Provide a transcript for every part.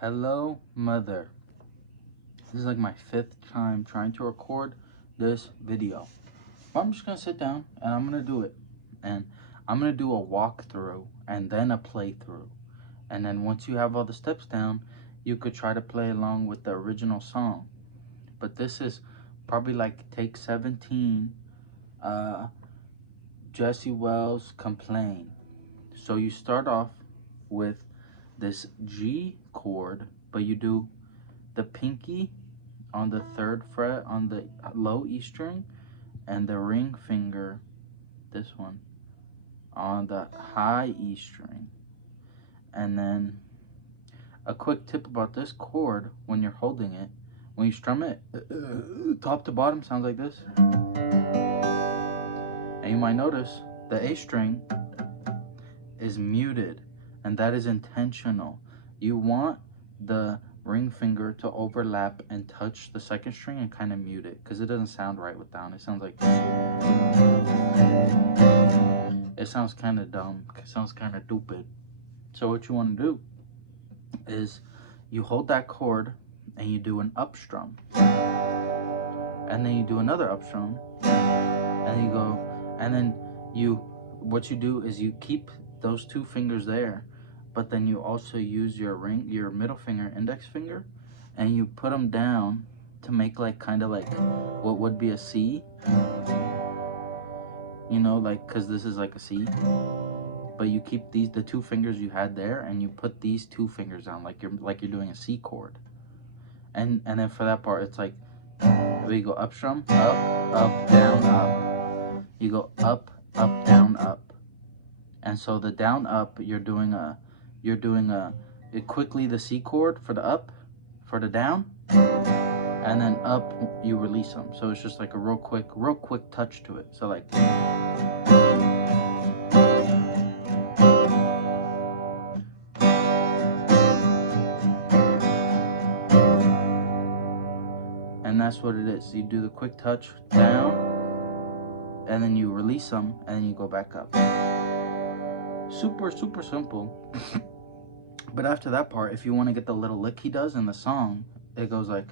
Hello, mother. This is like my 5th time trying to record this video. But I'm just gonna sit down and I'm gonna do it. And I'm gonna do a walkthrough and then a playthrough. And then once you have all the steps down, you could try to play along with the original song. But this is probably like take 17, Jesse Wells Complain. So you start off with this G chord, but you do the pinky on the 3rd fret on the low E string and the ring finger, this one, on the high E string. And then a quick tip about this chord, when you're holding it, when you strum it, top to bottom sounds like this. And you might notice the A string is muted, and that is intentional. You want the ring finger to overlap and touch the 2nd string and kind of mute it, because it doesn't sound right with down. It sounds like, it sounds kind of dumb. It sounds kind of stupid. So what you want to do is you hold that chord and you do an up strum, and then you do another up strum, and you go, and then what you do is you keep those 2 fingers there, but then you also use your middle finger, index finger, and you put them down to make like kind of like what would be a C, you know, like, because this is like a C, but you keep the 2 fingers you had there, and you put these 2 fingers down like you're doing a C chord, and then for that part it's like, you go up strum, up down up, you go up down up. And so the down up, you're doing quickly the C chord for the up, for the down, and then up you release them. So it's just like a real quick touch to it. So like, and that's what it is. You do the quick touch down, and then you release them, and then you go back up. Super simple. But after that part, if you want to get the little lick he does in the song, it goes like,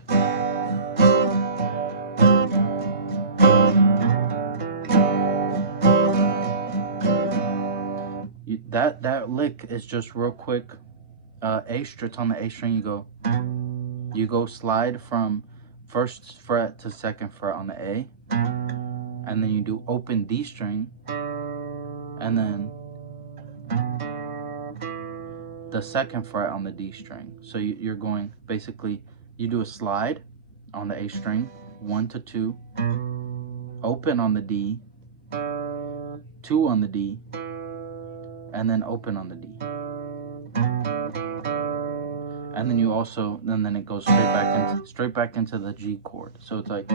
that lick is just real quick. A string, it's on the A string. You go slide from 1st fret to 2nd fret on the A, and then you do open D string, and then the 2nd fret on the D string. So you're going, basically, you do a slide on the A string, 1 to 2, open on the D, 2 on the D, and then open on the D. And then you also, then it goes straight back into the G chord. So it's like,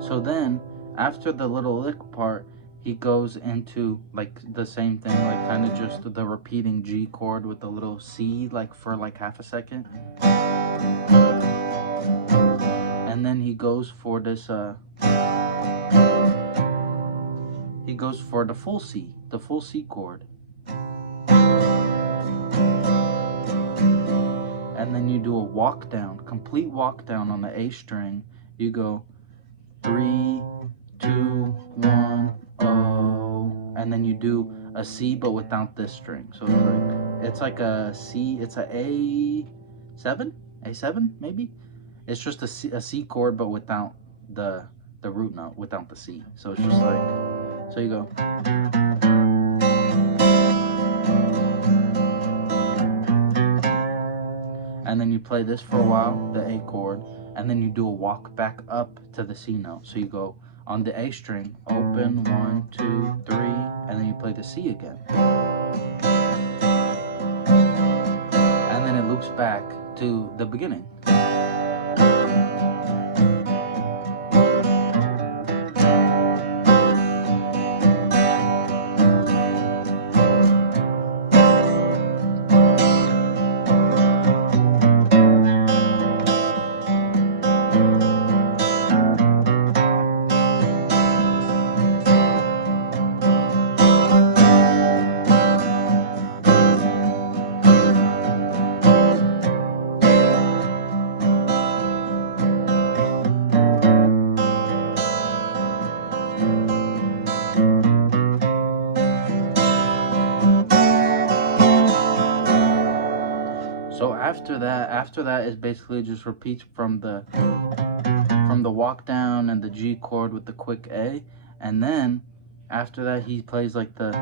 so then after the little lick part, he goes into like the same thing, like kind of just the repeating G chord with the little C, like for like half a second. And then he goes for this, he goes for the full C chord. And then you do a walk down, complete walk down on the A string. You go 3, 2, 1, oh, and then you do a C but without this string. So it's like a C, it's a A7 maybe. It's just a C chord but without the root note, without the C. So it's just like, so you go, and then you play this for a while, the A chord, and then you do a walk back up to the C note. So you go on the A string, open 1, 2, 3, and then you play the C again. And then it loops back to the beginning. after that is basically just repeats from the walk down and the G chord with the quick A, and then after that he plays like the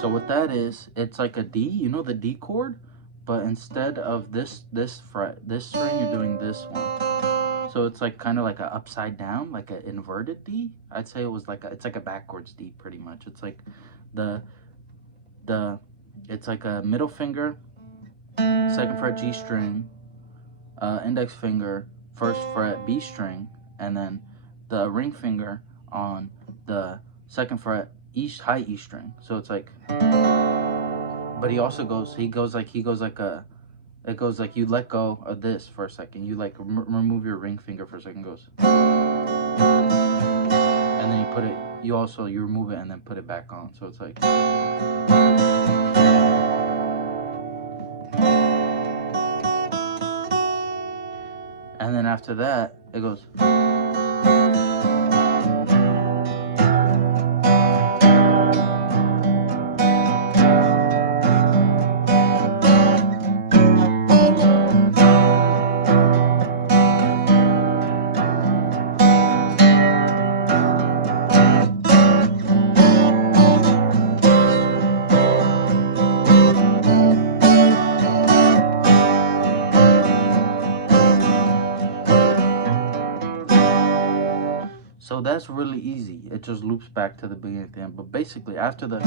so what that is, it's like a D, you know the D chord, but instead of this fret, this string, you're doing this one. So it's like kind of like a upside down, like an inverted D. I'd say it was like it's like a backwards D pretty much. It's like it's like a middle finger, second fret G string, index finger, first fret B string, and then the ring finger on the second fret high E string. So it's like, but he goes like it goes like you let go of this for a second. You like remove your ring finger for a second, goes. And then you put it, you remove it and then put it back on. So it's like. And then after that, it goes. So that's really easy. It just loops back to the beginning at the end. But basically, after the,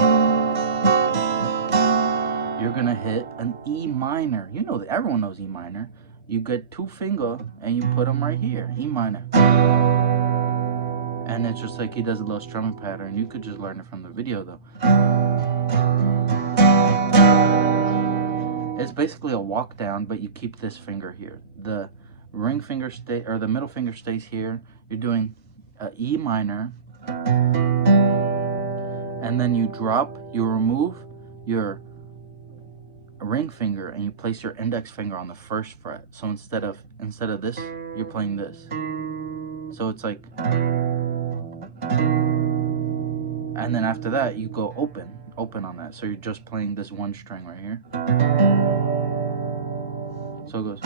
you're gonna hit an E minor. You know that everyone knows E minor. You get 2 fingers and you put them right here, E minor. And it's just like he does a little strumming pattern. You could just learn it from the video though. It's basically a walk down, but you keep this finger here. The ring finger the middle finger stays here. You're doing E minor, and then you remove your ring finger and you place your index finger on the first fret. So instead of this, you're playing this. So it's like, and then after that you go open on that. So you're just playing this one string right here. So it goes.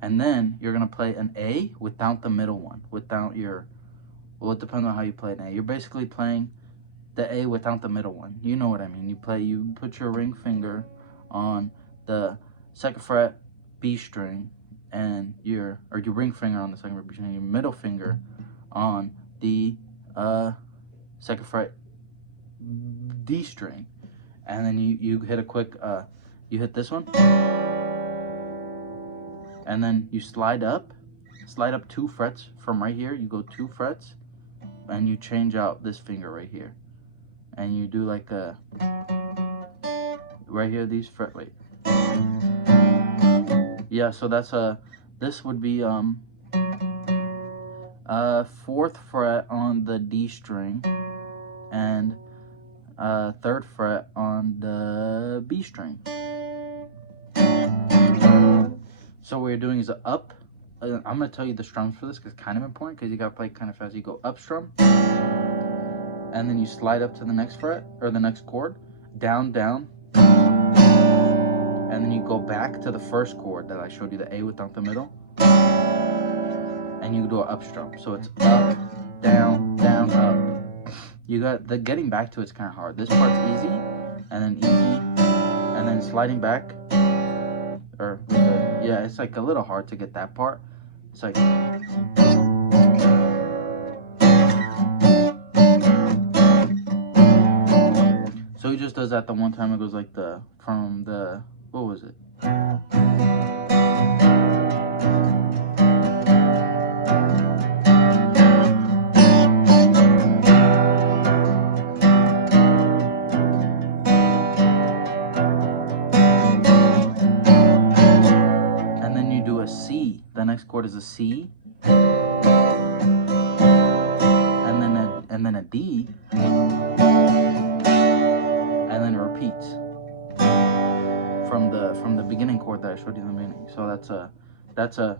And then you're going to play an A without the middle one, without your, well, it depends on how you play an A. You're basically playing the A without the middle one. You know what I mean. You put your ring finger on the second fret B string, and your ring finger on the second fret B string, your middle finger on the second fret D string. And then you hit a quick, you hit this one. And then you slide up 2 frets from right here. You go 2 frets, and you change out this finger right here, and you do like a right here. These fret. Wait. Yeah. So that's this would be 4th fret on the D string, and 3rd fret on the B string. So what you're doing is up. I'm going to tell you the strums for this because it's kind of important, because you got to play kind of fast. You go up strum, and then you slide up to the next fret, or the next chord, down, down, and then you go back to the first chord that I showed you, the A without the middle, and you do an up strum. So it's up, down, down, up. You got the getting back to it's kind of hard. This part's easy, and then sliding back, or with the, yeah, it's like a little hard to get that part. It's like, so he just does that the one time. It goes like from the, what was it? The next chord is a C, and then a D, and then it repeats from the beginning chord that I showed you in the beginning. So that's a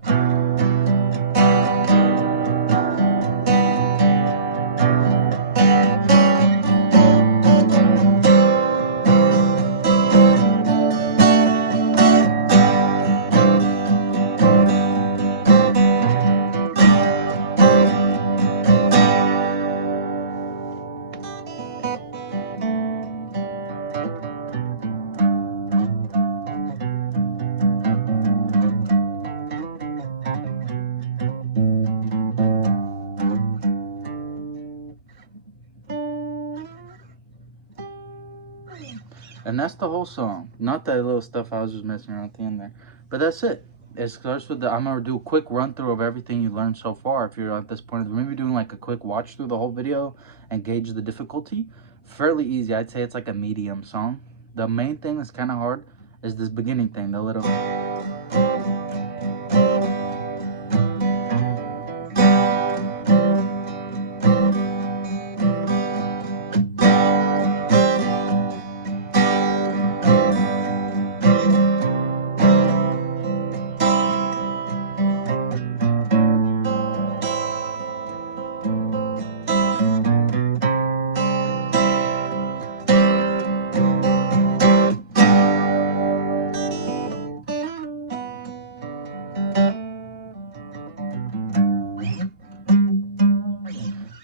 And that's the whole song. Not that little stuff I was just messing around at the end there. But that's it. It starts with I'm going to do a quick run through of everything you learned so far. If you're at this point, maybe doing like a quick watch through the whole video and gauge the difficulty. Fairly easy. I'd say it's like a medium song. The main thing that's kind of hard is this beginning thing, the little...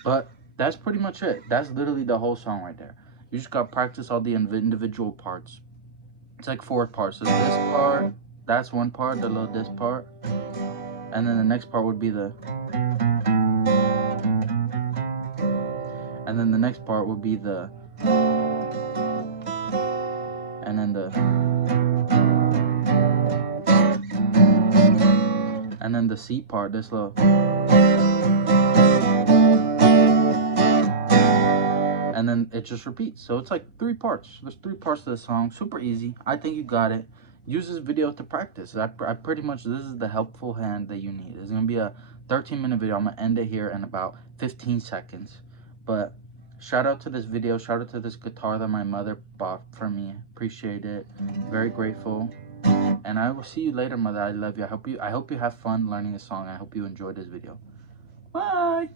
But that's pretty much it. That's literally the whole song right there. You just got to practice all the individual parts. It's like 4 parts. So this part, that's one part, the little this part. And then the next part would be the... And then the next part would be the... And then the... And then the C part, this little... And then it just repeats. So it's like 3 parts. There's 3 parts to the song. Super easy. I think you got it. Use this video to practice. I pretty much, this is the helpful hand that you need. It's going to be a 13-minute video. I'm going to end it here in about 15 seconds. But shout out to this video. Shout out to this guitar that my mother bought for me. Appreciate it. Very grateful. And I will see you later, mother. I love you. I hope you have fun learning a song. I hope you enjoyed this video. Bye.